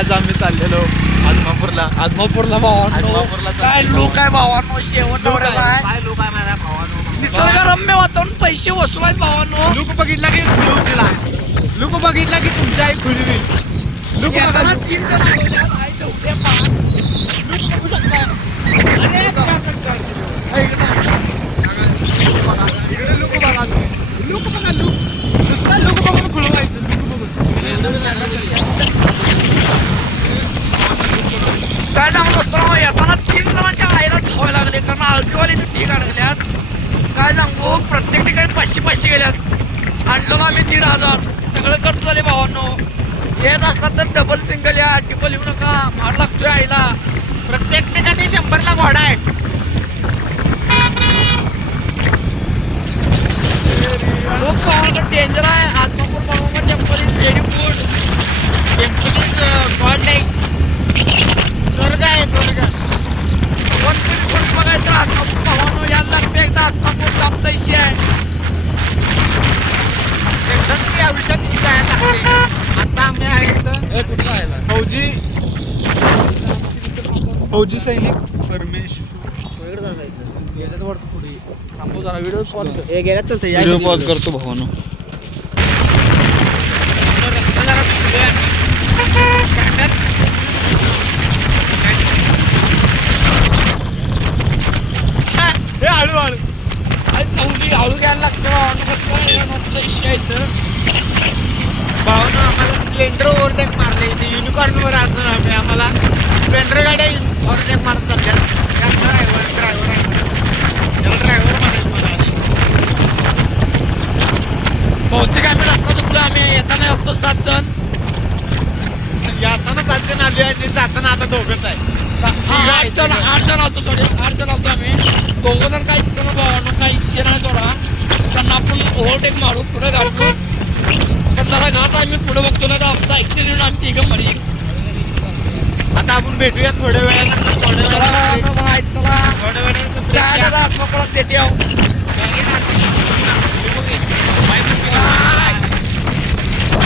आज आम्ही चाललेलो आदमापूरला भावांनो काय लोक आहे भावांनो शेवट काय लोक आहे माझ्या भावानो निसर्गरम्य वातावरण पैसे वसूल आहेत भावांनो लोक बघितला की खुली लोक बघितला की तुमची आई खुली लोक येताना 3 जण आलेल्यात, आई चौथ्या पाच. लोक बघू शकता. अरे, इकडे लोक बघा नुसता लोक बघून खुलवायचं काय सांगत असतो येताना 3 जणांच्या आईला धावायला लागले कारण आळतीवाली ठीक अडकल्यात. काय सांगू प्रत्येक ठिकाणी 500 गेल्यात. आणलेलो आम्ही 1500. सगळं खर्च झाले भावांनो. येत असला तर डबल सिंगल या ट्रिपल येऊ नका, मार लागतोय आईला. प्रत्येक ठिकाणी 100ला घोडा आहे. लोक भावांना डेंजर आहे. आदमापूर पाहून temple is very good. Temple is God like. स्वर्ग आहे स्वर्ग. कोणतरी स्वर्ग बघायचं तर आदमापूर पाहून यायला लागते. एकदा आदमापूर जामचा इशे आहे. एकदा तरी आयुष्यात जायला लागते. आता आम्ही आहे इथं कुठला आहे फौजी सैनिक परमेश्वर पुढे थांबू जरा व्हिडिओ पॉज कर. हे गेल्यात तर व्हिडिओ पॉज करतो भावानो. रस्ता जरा चुकलोय हे हळूहळू सौंदी हळू घ्यायला लागतं भावानं. कसं इशायचं भावानं आम्हाला स्प्लेंडर ओव्हरटेक मारले. इथे युनिकॉर्नवर असून आम्ही आम्हाला स्प्लेंडर गाड्या ओव्हरटेक मारत चालल्या. ड्रायव्हर आहे त्याला ड्रायव्हर म्हणायचं मला. बहुतेक आम्ही रस्ता चुकलो. आम्ही येताना असतो 7 जण. याताना 7 जण आले आणि जाताना आता 2घच आहे. 8 जण आलतो. सॉरी 8 जण आलतो आम्ही. 2 जण काही दिसणं भावानं काही शिरा थोडा. त्यांना आपण ओव्हरटेक मारू पुढे घालतो. पण जरा घाट आम्ही पुढे बघतो ना तर आमचा ऍक्सिडेंट आम्ही 3 मरी. आता आपण भेटूया थोड्या वेळानंतर. चला थोड्या वेळानंतर आत्मपणात भेटी आहो.